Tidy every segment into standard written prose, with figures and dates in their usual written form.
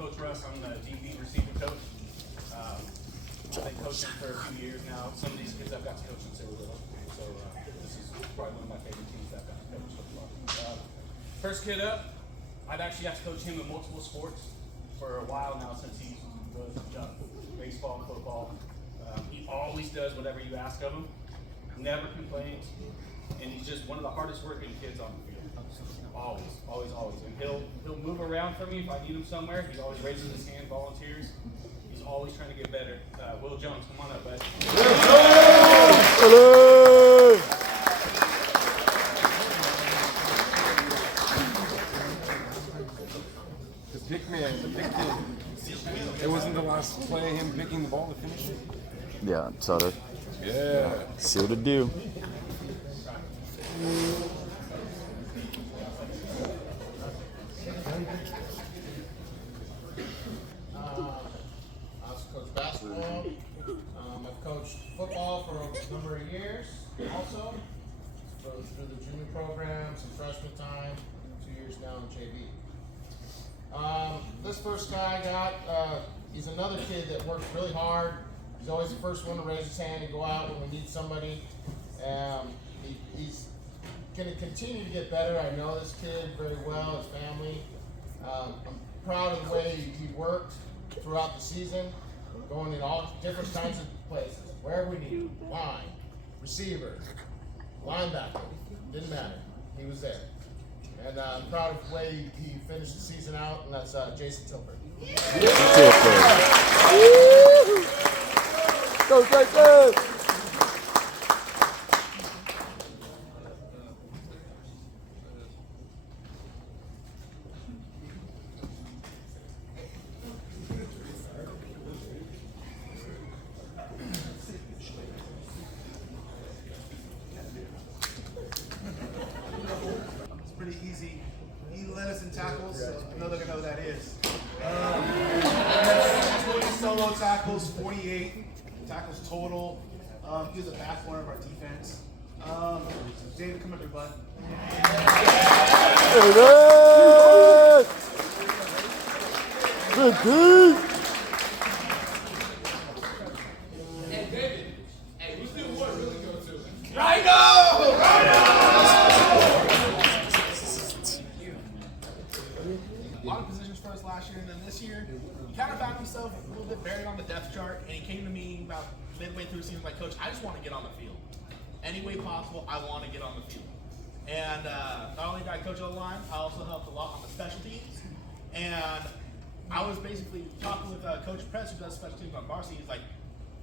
Coach Russ. I'm the DB receiver coach. I've been coaching for a few years now. Some of these kids I've got to coach since they were little. So this is probably one of my favorite teams that I've got to coach so far. First kid up, I've actually got to coach him in multiple sports for a while now since he was young. Baseball, football. He always does whatever you ask of him. Never complains. And he's just one of the hardest working kids on the field. Always, always, always. And he'll move around for me if I need him somewhere. He always raises his hand, volunteers. He's always trying to get better. Will Jones, come on up, bud. Hello. The pick man, the pick man. It wasn't the last play, him picking the ball to finish it? Yeah, saw that. Yeah. See what it do. I also coach basketball. I've coached football for a number of years also. Through the junior program, some freshman time, 2 years now in JV. This first guy I got, he's another kid that works really hard. He's always the first one to raise his hand and go out when we need somebody. He's going to continue to get better. I know this kid very well, his family. I'm proud of the way he worked throughout the season, going in all different kinds of places, wherever we need him. Line, receiver, linebacker, didn't matter. He was there. And I'm proud of the way he finished the season out, and that's Jason Tilford. Go, go, go! It's pretty easy. He led us in tackles, so I know they're gonna know who that is. 20 solo tackles, 48 tackles total. He was a backbone of our defense. David, come up here, bud. Good dude. Hey, David. Hey, who's the award really go to? Rhino! A lot of positions for us last year, and then this year, he kind of found himself a little bit buried on the depth chart, and he came to me about midway through the season like, Coach, I just want to get on the field. Any way possible, I want to get on the field. And not only did I coach on the line, I also helped a lot on the special teams. And I was basically talking with Coach Press, who does special teams on varsity. He's like,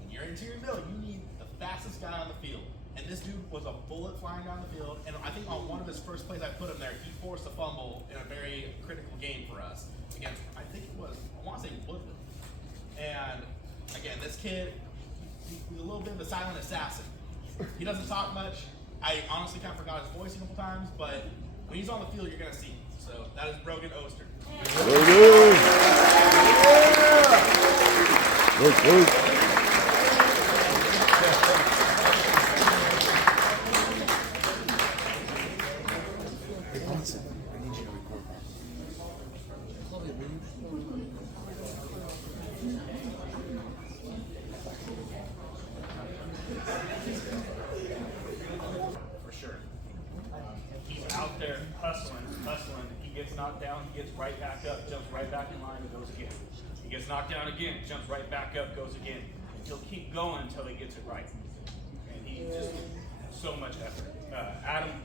in your interior middle, you need the fastest guy on the field. And this dude was a bullet flying down the field. And I think on one of his first plays I put him there, he forced a fumble in a very critical game for us against, I think it was, I want to say Woodland. And again, this kid, he's a little bit of a silent assassin. He doesn't talk much. I honestly kind of forgot his voice a couple times, but when he's on the field, you're going to see him. So that is Brogan Oster. For sure. He's out there hustling. He gets knocked down, he gets right back up, jumps right back in line, and goes again. He gets knocked down again, jumps right back up, goes again. He'll keep going until he gets it right. And he just so much effort. Adam.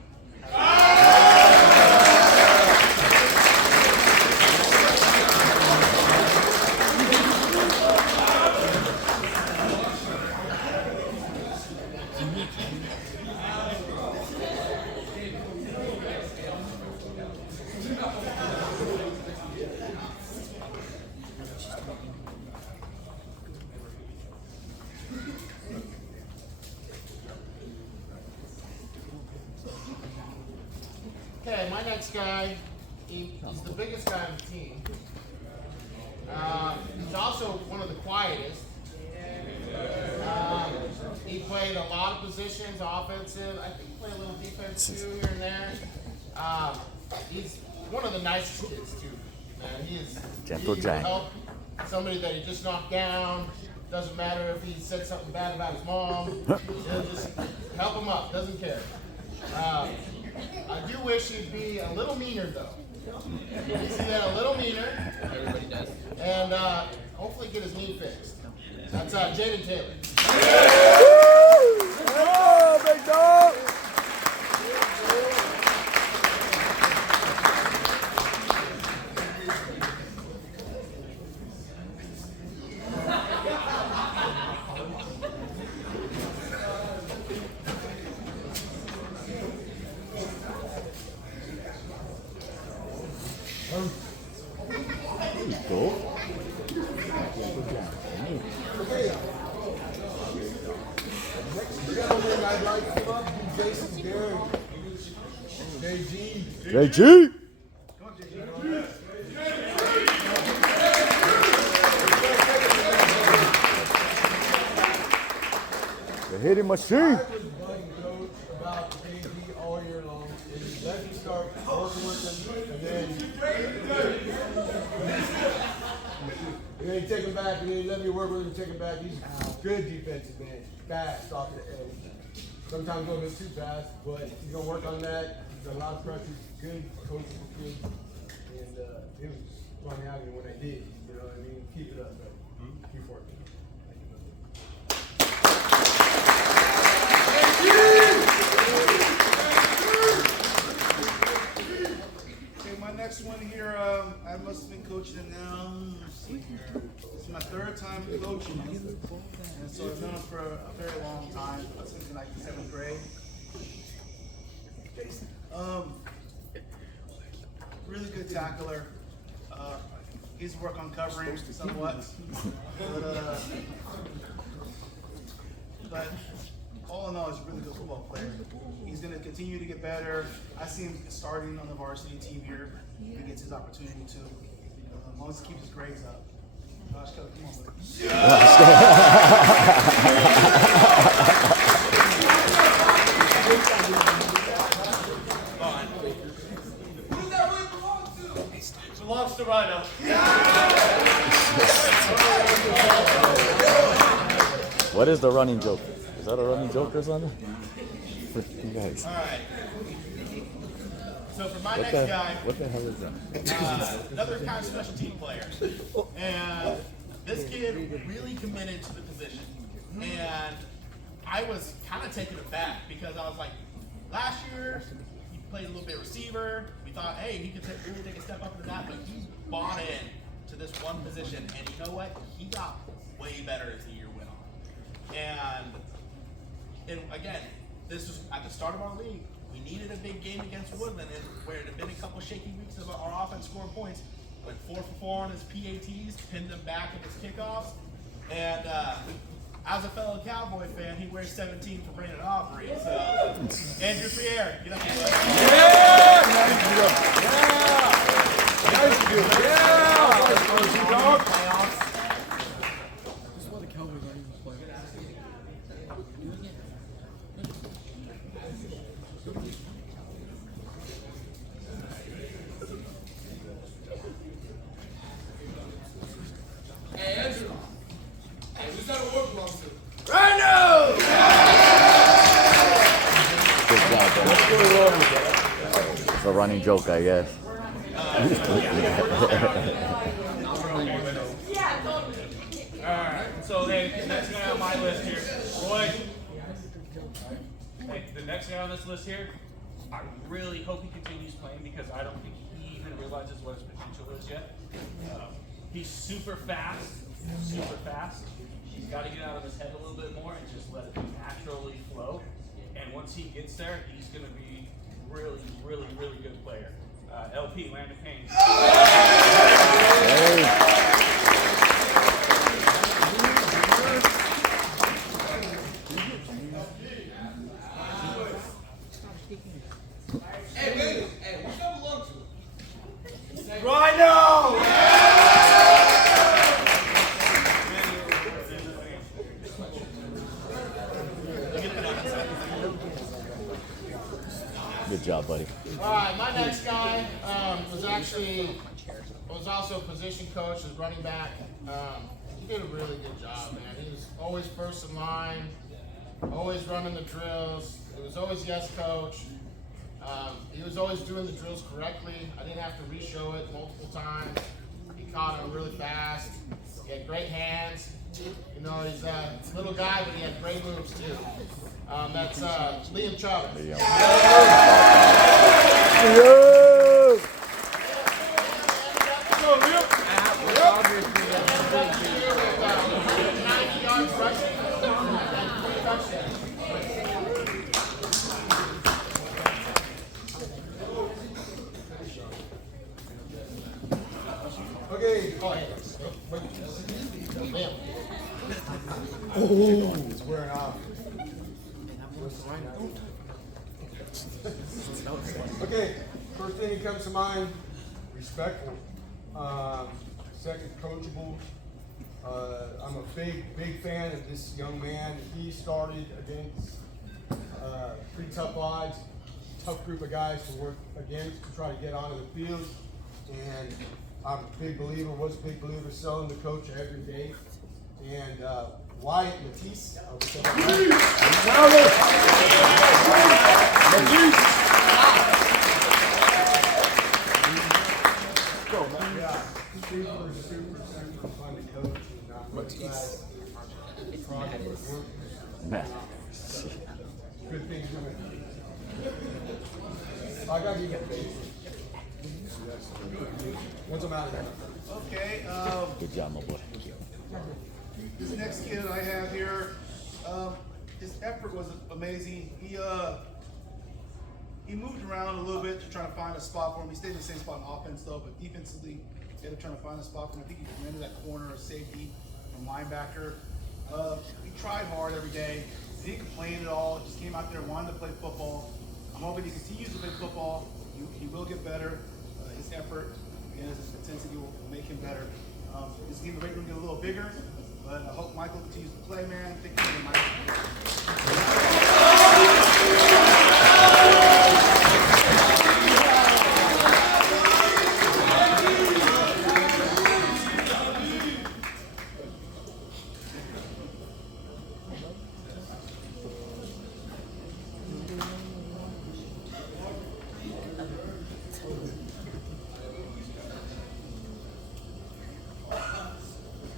Okay, my next guy, he's the biggest guy on the team. He's also one of the quietest. He played a lot of positions, offensive. I think he played a little defense too here and there. He's one of the nicest kids too. And he is Gentle eager to giant. help somebody that he just knocked down. Doesn't matter if he said something bad about his mom. He'll just help him up. Doesn't care. I do wish he'd be a little meaner though. See that a little meaner. Everybody does. And hopefully get his knee fixed. That's Jaden Taylor. Oh, big dog! Go. JG. The hitting machine. I was bugging Coach about JV all year long, and he let me start working with him, and then he take him back, and then he let me work with him and take him back. He's a good defensive man, fast off the edge. Sometimes a little bit too fast, but he's gonna work on that. He's got a lot of pressure. Good coachable kid, and it was funny out when I did. You know what I mean? Keep it up, bro. Keep working. Okay, my next one here, I must have been coaching him now. Let's see here. It's my third time coaching him. And so I've known him for a very long time, since like the 7th grade. Jason. Really good tackler. He's work on covering somewhat. But all in all, he's a really good football player. He's going to continue to get better. I see him starting on the varsity team here. He gets his opportunity to, as long as he keeps his grades up. Josh Kelly, come on, buddy. Who does that really belong to? Belongs to Rhino. What is the running joke? Is that a running joke or something? You guys. All right. So for my What next the, guy, what the hell is that? another kind of special team player. And this kid really committed to the position. And I was kind of taken aback because I was like, last year he played a little bit receiver. We thought, hey, he could really take a step up into that, but he bought in to this one position. And you know what? He got way better as the year went on. And again, this was at the start of our league. We needed a big game against Woodland, and where it had been a couple shaky weeks of our offense scoring points. Went 4 for 4 on his PATs, pinned them back in his kickoffs. And as a fellow Cowboy fan, he wears 17 for Brandon Aubrey. So, Andrew Friere, get up here. Hey, Andrew. Hey, who's that award belong to? Good job, bro. It's a running joke, I guess. Alright, so then the next guy on my list here, Roy. Hey, the next guy on this list here, I really hope he continues playing because I don't think he even realizes what his potential is yet. He's super fast, super fast. He's got to get out of his head a little bit more and just let it naturally flow. And once he gets there, he's going to be really, really, really good player. LP, Landon Payne. Hey, wait. Hey, who's that belong to? Rhino! Good job, buddy. All right, my next guy was actually was also a position coach as running back. He did a really good job, man. He was always first in line, always running the drills. It was always yes, coach. He was always doing the drills correctly. I didn't have to re-show it multiple times. He caught them really fast. He had great hands. You know, he's a little guy, but he had great moves too. That's Liam Chavez. Okay. Oh, it's wearing off. Okay, first thing that comes to mind, respectful. Second, coachable. I'm a big fan of this young man. He started against pretty tough odds, tough group of guys to work against to try to get onto the field. And I'm a big believer, was a big believer, selling the coach every day. And Wyatt Matisse. Super fun to coach and not Matisse. Good things doing. I gotta give you a face. Once I'm out of there. Okay, Good job, my boy. this next kid I have here, his effort was amazing. He moved around a little bit to try to find a spot for him. He stayed in the same spot in offense though, but defensively, he ended up trying to find a spot for him. I think he landed that corner or safety from linebacker. He tried hard every day. He didn't complain at all. Just came out there, wanted to play football. I'm hoping he continues to play football. He will get better. His effort and his intensity will make him better. His team weight room get a little bigger, but I hope Michael continues to play, man. Thank you, Michael.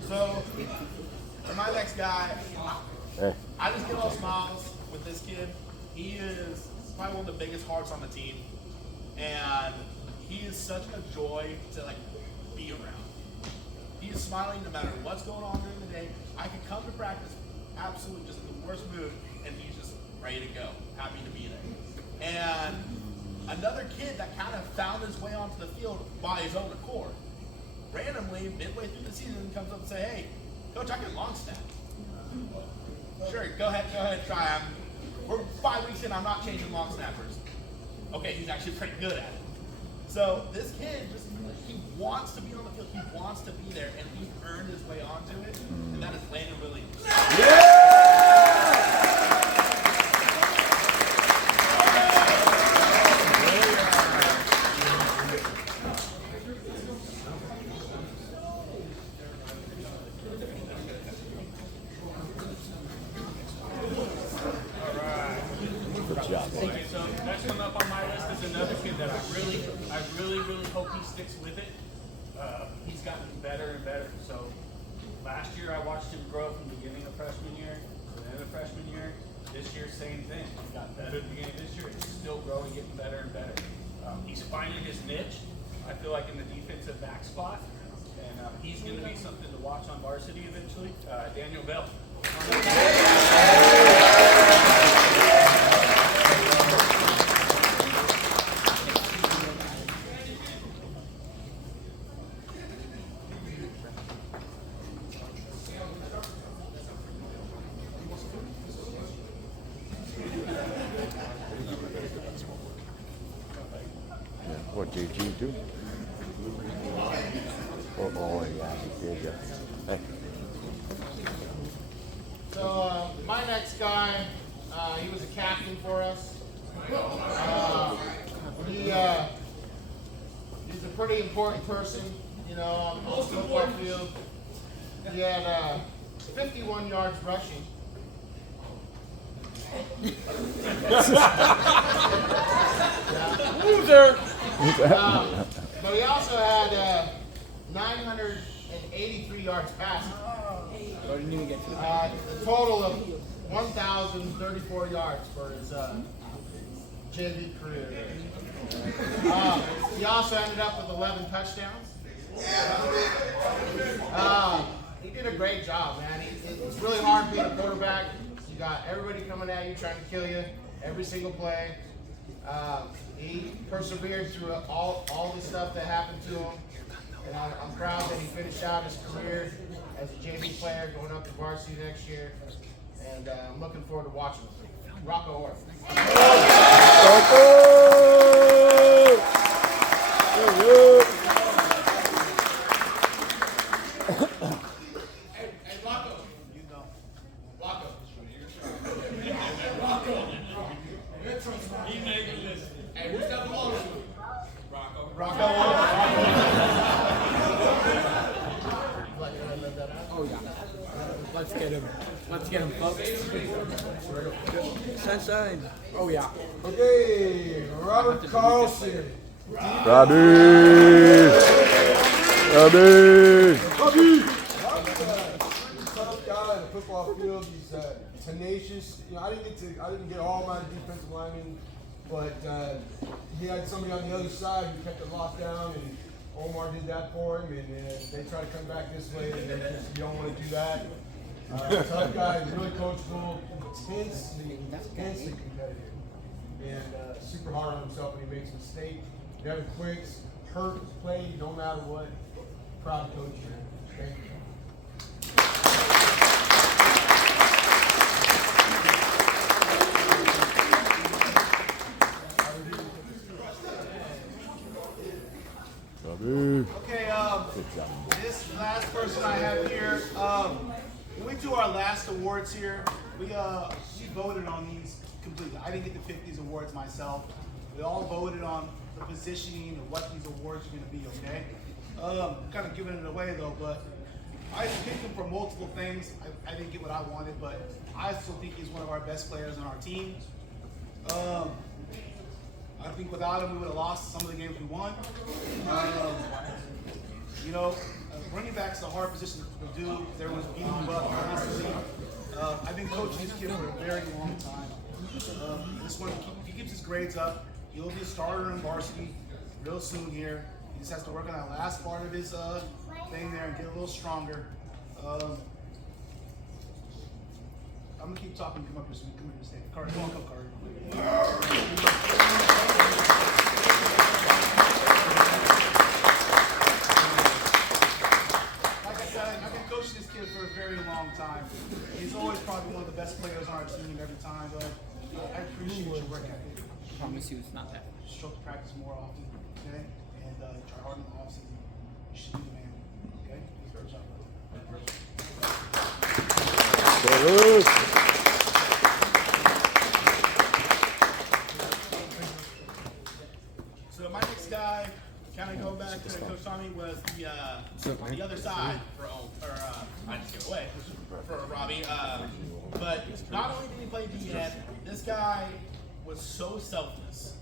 So, for my next guy, I just get all smiles with this kid. He is probably one of the biggest hearts on the team, and he is such a joy to be around. He is smiling no matter what's going on during the day. I could come to practice absolutely just in the worst mood, and he's just ready to go, happy to be there. And another kid that kind of found his way onto the field by his own accord. Randomly, midway through the season, comes up and say, "Hey, coach, I can long snap." Sure, go ahead, try. We're 5 weeks in, I'm not changing long snappers. Okay, he's actually pretty good at it. So this kid he wants to be on the field, he wants to be there, and he earned his way onto it, and that is Landon Williams. Okay, so next one up on my list is another kid that I really hope he sticks with it. He's gotten better and better. So last year I watched him grow from the beginning of freshman year to the end of freshman year. This year, same thing. He got better at the beginning of this year. He's still growing, getting better and better. He's finding his niche, I feel like, in the defensive back spot. And he's going to be something to watch on varsity eventually. Daniel Bell. What did you do? Oh yeah, he did. Hey. So my next guy, he was a captain for us. He's a pretty important person. you know, on the football field. He had 51 yards rushing. Loser. But he also had 983 yards passing. A total of 1,034 yards for his JV career. He also ended up with 11 touchdowns. He did a great job, man. It's really hard being a quarterback. You got everybody coming at you trying to kill you every single play. He persevered through all the stuff that happened to him. And I'm proud that he finished out his career as a JV player going up to varsity next year. And I'm looking forward to watching him. Rocco Orth. Hey, Rocco. You know. Rocco. He made a list. Hey, who's that belong to? Rocco. Oh yeah. Let's get him. Let's get him, folks. Sunshine. Oh yeah. Okay, Robert Carlson. Robbie. Tough guy in the football field. He's tenacious. You know, I didn't get all my defensive linemen, but he had somebody on the other side who kept it locked down, and Omar did that for him. And they try to come back this way, and you don't want to do that. Tough guy, really coachable, intensely competitive, and super hard on himself when he makes a mistake. Never quits, hurt, play, no matter what. Proud coach, man. Thank you. Okay, this last person I have here, when we do our last awards here, we voted on these completely. I didn't get to pick these awards myself. We all voted on the positioning of what these awards are going to be, okay? Kind of giving it away though, but I picked him for multiple things. I didn't get what I wanted, but I still think he's one of our best players on our team. I think without him, we would have lost some of the games we won. You know, running back's a hard position to do. Everyone's beating you up constantly. I've been coaching this kid for a very long time. This one, if he keeps his grades up, he'll be a starter in varsity real soon here. He just has to work on that last part of his thing there and get a little stronger. I'm gonna keep talking. Come up here, so we come here to stay. Carter, come on, come, Carter. Like I said, I've been coaching this kid for a very long time. He's always probably one of the best players on our team every time, but I appreciate your work ethic. I promise you it's not that. Show up to practice more often, okay? And try hard in the offseason. You should be the man, okay? Good job, brother. So my next guy, kind of going back to Coach Tommy, was the on the other side for I just gave it away for Robbie. But not only did he play DN, this guy was so selfless.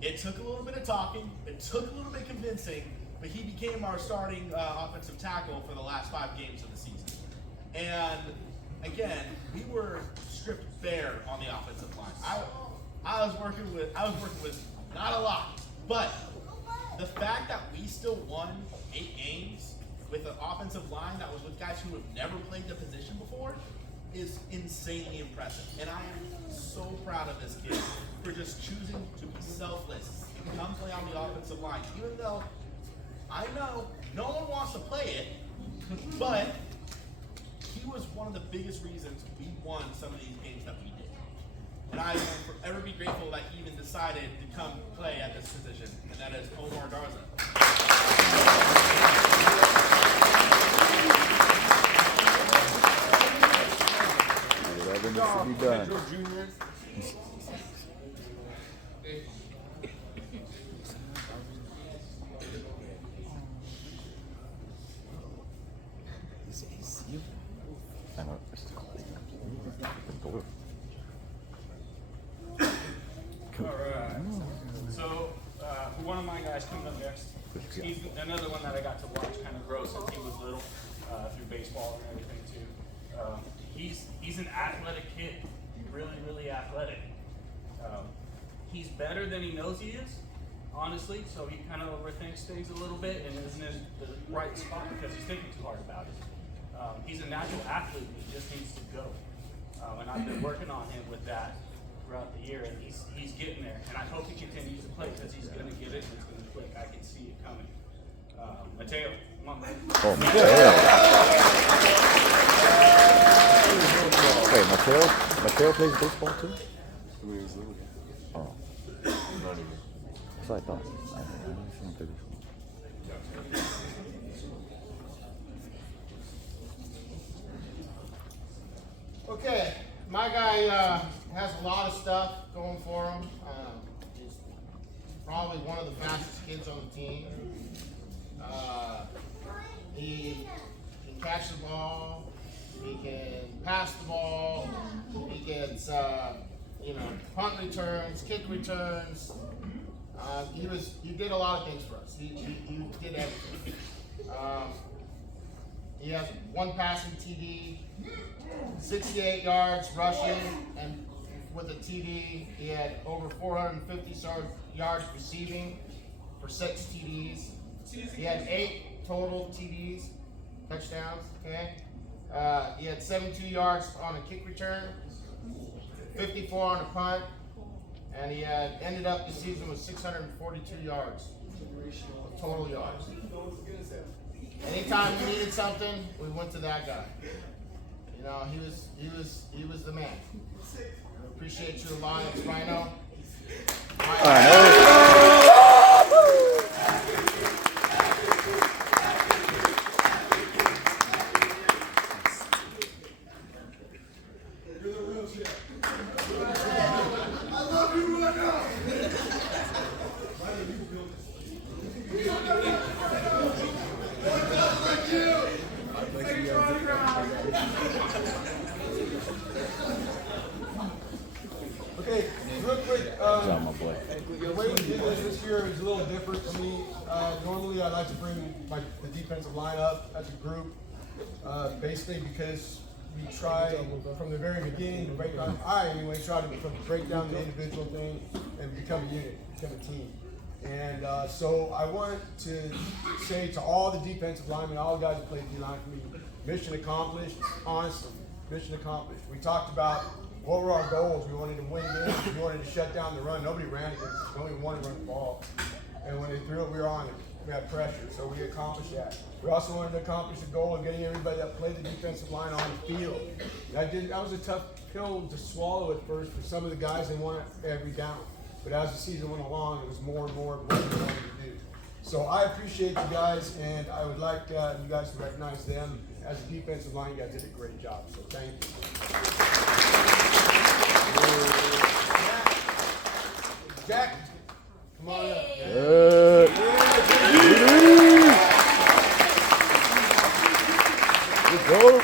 It took a little bit of talking, it took a little bit of convincing, but he became our starting offensive tackle for the last 5 games of the season. And again, we were stripped bare on the offensive line. I was working with not a lot, but the fact that we still won 8 games with an offensive line that was with guys who have never played the position before is insanely impressive. And I am so proud of this kid for just choosing to be selfless and come play on the offensive line, even though I know no one wants to play it, but he was one of the biggest reasons we won some of these games that we did. And I will forever be grateful that he even decided to come play at this position, and that is Omar Garza. Whatever needs to be done. I know. Open door. Alright. So, one of my guys coming up next. He's another one that I got to watch kind of grow since he was little, through baseball and everything too. He's an athletic kid, really, really athletic. He's better than he knows he is, honestly, so he kind of overthinks things a little bit and isn't in the right spot because he's thinking too hard about it. He's a natural athlete, he just needs to go. And I've been working on him with that throughout the year, and he's getting there. And I hope he continues to play because he's going to get it and it's going to click. I can see it coming. Mateo, come on, man. Oh, Mateo. Wait, Mateo plays baseball too? Oh. That's what I thought. I didn't see him play baseball. Okay, my guy has a lot of stuff going for him. He's probably one of the fastest kids on the team. He can catch the ball. He can pass the ball. He gets, punt returns, kick returns. He did a lot of things for us. He did everything. He has one passing TD, 68 yards rushing, and with a TD, he had over 450 yards receiving for 6 TDs. He had 8 total TDs, touchdowns, okay? He had 72 yards on a kick return, 54 on a punt, and he had ended up the season with 642 yards of total yards. Anytime we needed something, we went to that guy. You know, he was the man. I appreciate you a lot, Spino. Okay, real quick, John, my boy. the way we did this year is a little different for me. Normally I like to bring the defensive line up as a group, basically because we try from the very beginning to break down, I anyway try to break down the individual thing and become a unit, become a team. And so I want to say to all the defensive linemen, all the guys that play D-line for me, mission accomplished, honestly, mission accomplished. We talked about what were our goals. We wanted to win games, we wanted to shut down the run. Nobody ran against us, nobody wanted to run the ball. And when they threw it, we were on it. We had pressure, so we accomplished that. We also wanted to accomplish the goal of getting everybody that played the defensive line on the field. That was a tough pill to swallow at first for some of the guys. They wanted every down. But as the season went along, it was more and more of what we wanted to do. So I appreciate you guys, and I would like you guys to recognize them. As a defensive line, you guys did a great job, so thank you. Jack, come on up. Let's go.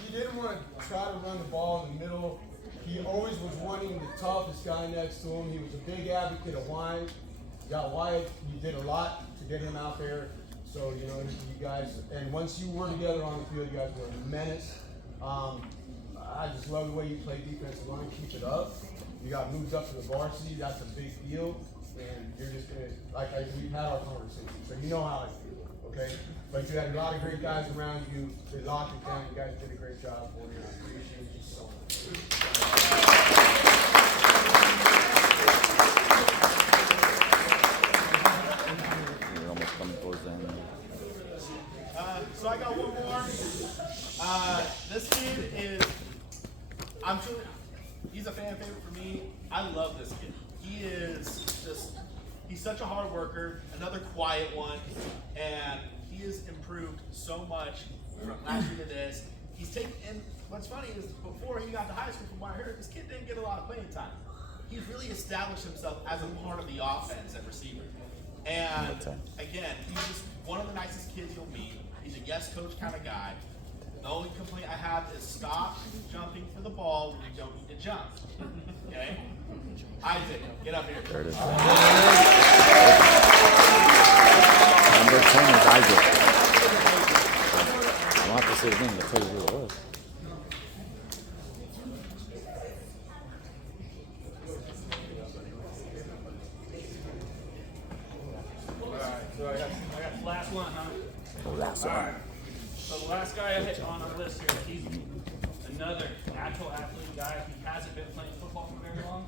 He didn't want to try to run the ball in the middle. He always was wanting the toughest guy next to him. He was a big advocate of Wyatt. Got Wyatt. You did a lot to get him out there. So, you know, you guys, and once you were together on the field, you guys were a menace. I just love the way you play defensive line. Keep it up. You got moved up to the varsity. That's a big deal. And you're just going to, we've had our conversation, so you know how I feel, okay? But you had a lot of great guys around you. They locked it down. You guys did a great job for me. I appreciate you so much. We're almost coming towards the end. So I got one more. This kid is, I'm sure, he's a fan favorite for me. I love this kid. He is just, he's such a hard worker, another quiet one, and he has improved so much from last year to this. He's taken, and what's funny is before he got to high school, from what I heard, this kid didn't get a lot of playing time. He's really established himself as a part of the offense at receiver. And again, he's just one of the nicest kids you'll meet. He's a yes coach kind of guy. The only complaint I have is stop jumping for the ball when you don't need to jump. Okay? Isaac, get up here. There it is. Number 10 is Isaac. I don't have to say his name to tell you who it was. So I got the last one, huh? Last All one. right. So the last guy I hit on our list here, he's another natural athlete guy. He hasn't been playing football for very long.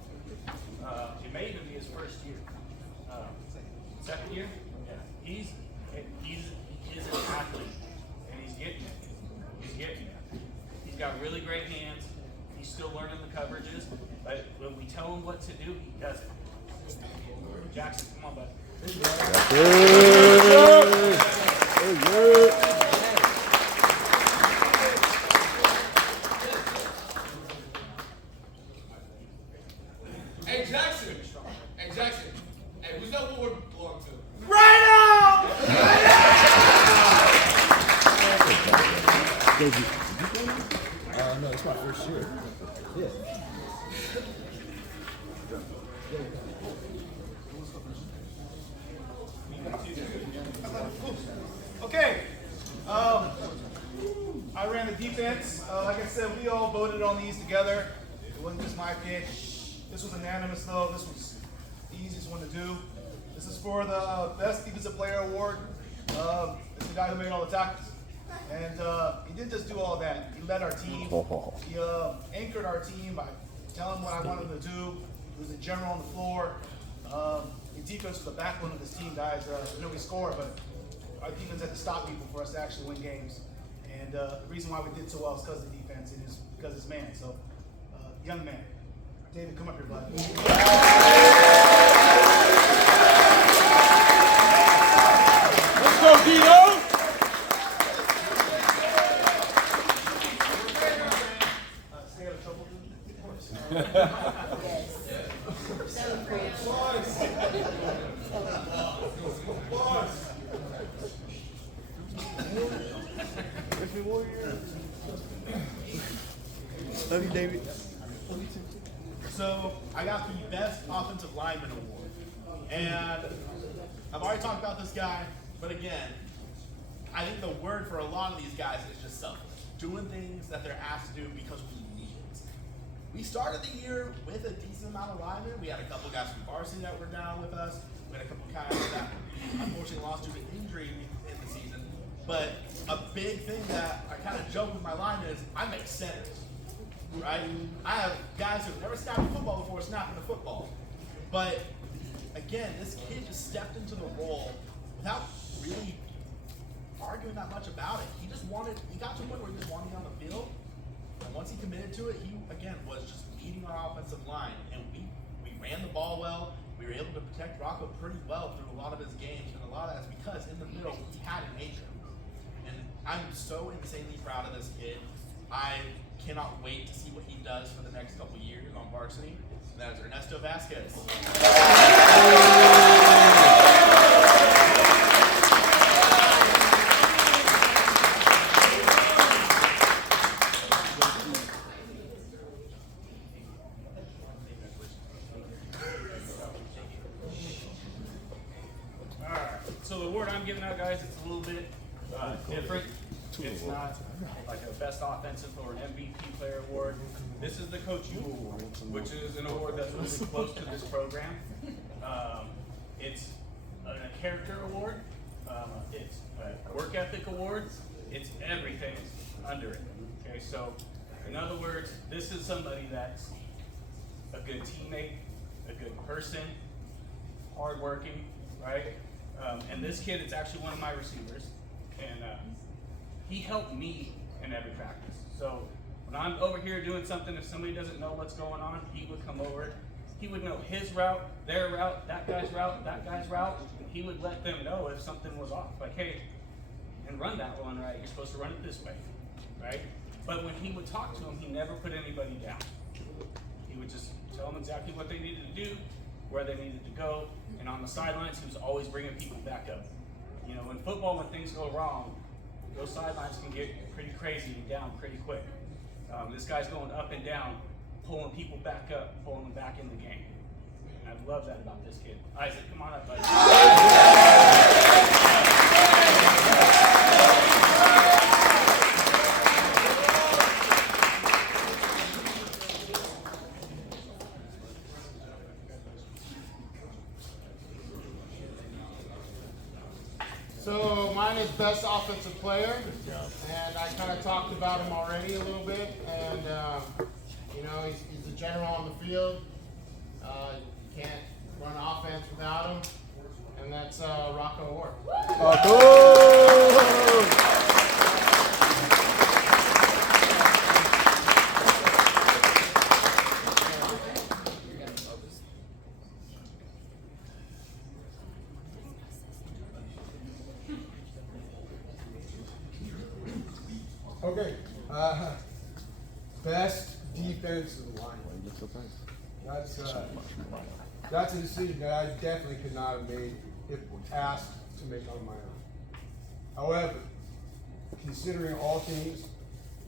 It may even be his first year. Second year? Yeah. He is an athlete, and he's getting it. He's getting it. He's got really great hands. He's still learning the coverages, but when we tell him what to do, he does it. Jackson, come on, bud. Hey Jackson. Hey Jackson. Hey, who's that award belong to? No, it's my first year. Yeah. Okay. I ran the defense. Like I said, we all voted on these together. It wasn't just my pick. This was unanimous, though. This was the easiest one to do. This is for the Best Defensive Player Award. It's the guy who made all the tackles. And he didn't just do all that. He led our team. He anchored our team by telling what I wanted him to do. He was a general on the floor. The defense was the backbone of this team, guys. We scored, but our defense had to stop people for us to actually win games. And the reason why we did so well is because of the defense. It is because it's man. So, young man. David, come up here, bud. Let's go, Dino! Stay out of trouble. Love you, David. So I got the Best Offensive Lineman Award. And I've already talked about this guy, but again, I think the word for a lot of these guys is just selfless. Doing things that they're asked to do because we need it. We started the year with a decent amount of linemen. We had a couple guys from varsity that were down with us. We had a couple guys that unfortunately lost due to injury in the season. But a big thing that I kind of joke with my linemen is I make centers. Right? I have guys who've never snapped a football before snapping a football. But again, this kid just stepped into the role without really arguing that much about it. He got to a point where he just wanted to be on the field. And once he committed to it, he again was just leading our offensive line. And we ran the ball well. We were able to protect Rocco pretty well through a lot of his games. And a lot of that's because in the middle, he had an major. And I'm so insanely proud of this kid. I cannot wait to see what he does for the next couple years on varsity. And that is Ernesto Vasquez. Alright, so the award I'm giving out, guys, it's a little bit different. It's not like a best offensive or an MVP player award. This is the Coach U Award, which is an award that's really close to this program. It's a character award. It's a work ethic award. It's everything under it. Okay, so in other words, this is somebody that's a good teammate, a good person, hardworking, right? And this kid is actually one of my receivers, and he helped me in every practice. So when I'm over here doing something, if somebody doesn't know what's going on, he would come over. He would know his route, their route, that guy's route, that guy's route. And he would let them know if something was off. Like, hey, and run that one right. You're supposed to run it this way, right? But when he would talk to them, he never put anybody down. He would just tell them exactly what they needed to do, where they needed to go, and on the sidelines, he was always bringing people back up. You know, in football, when things go wrong, those sidelines can get pretty crazy and down pretty quick. This guy's going up and down, pulling people back up, pulling them back in the game. And I love that about this kid. Isaac, come on up, buddy. So mine is best offensive player, and I kind of talked about him already a little bit. And you know, he's a general on the field. You can't run offense without him, and that's Rocco Orr. Okay. Best defensive line. That's a decision that I definitely could not have made if asked to make on my own. However, considering all things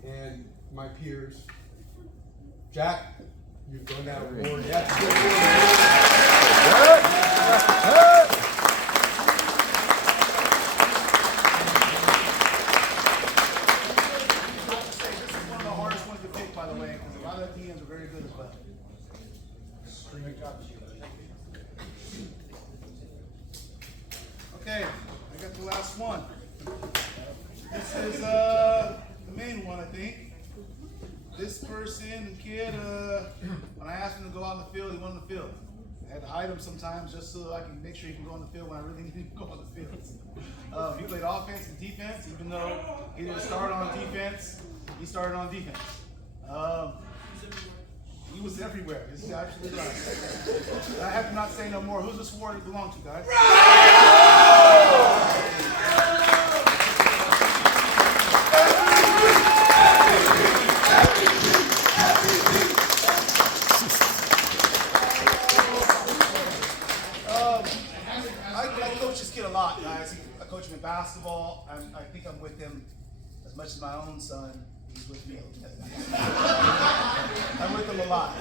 and my peers, Jack, you've done that award. That's a good award. By the way, because a lot of the DMs are very good as well. Great job, Okay, I got the last one. This is the main one, I think. This person, the kid, when I asked him to go out on the field, he went on the field. I had to hide him sometimes just so I can make sure he can go on the field when I really need him to go on the field. He played offense and defense, even though he didn't start on defense, he started on defense. He was everywhere. This is absolutely right. I have to not say no more. Who's this award belong to, guys? I coach this kid a lot, guys. I coach him in basketball. I think I'm with him as much as my own son. He's with me. I'm with him a lot.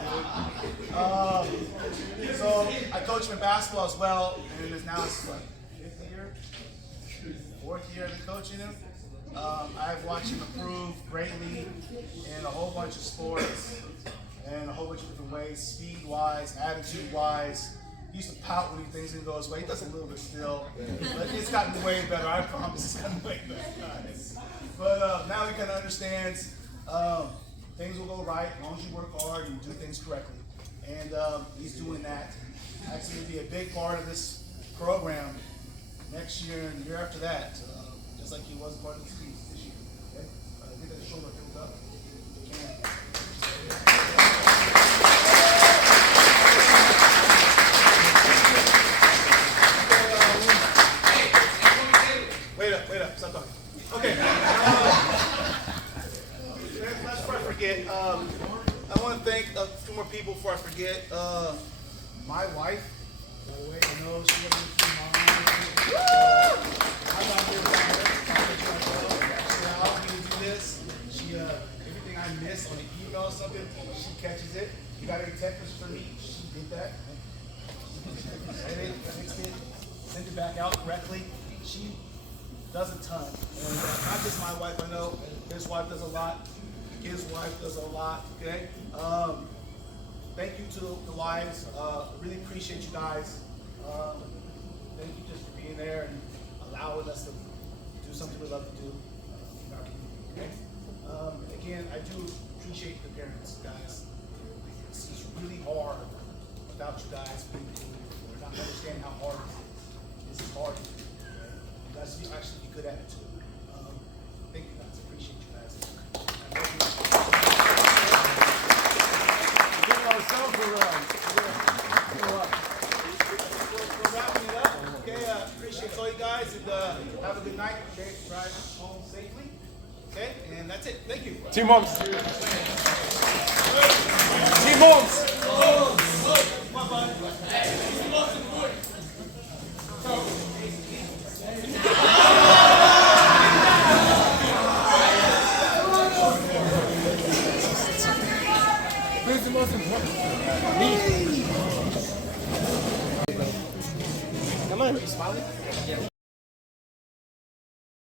So I coach him in basketball as well, and it's now his fourth year of coaching him. I've watched him improve greatly in a whole bunch of sports and a whole bunch of different ways, speed-wise, attitude-wise. He used to pout when things didn't go his way. He does a little bit still, but it's gotten way better. I promise it's gotten way better, guys. But now he kind of understands things will go right as long as you work hard and you do things correctly. And he's doing that. Actually, he'll be a big part of this program next year and the year after that, just like he was part of this year. Okay? Get that shoulder filled up. Wait up, stop talking. Okay. Last before I forget, I want to thank a few more people before I forget. My wife, by the way, I know she doesn't see mine. I'm not here to help me to do this. She, everything I miss on an email or something, she catches it. You got any text for me? She did that. Fixed it, sent it back out correctly. She does a ton. And not just my wife, I know his wife does a lot. His wife does a lot, okay? Thank you to the wives. Really appreciate you guys. Thank you just for being there and allowing us to do something we love to do. Okay? Again, I do appreciate the parents, guys. This is really hard without you guys being able to not understand how hard it is. This is hard. You guys should actually be good at it too. Thank you guys. Appreciate you guys. We're wrapping it up. Okay, appreciate all you guys and have a good night. Okay, drive home safely. Okay, and that's it. Thank you. Team Moms. Team Moms. Come on, bud. Hey, who's the most important? wasn't one. Me. Come on.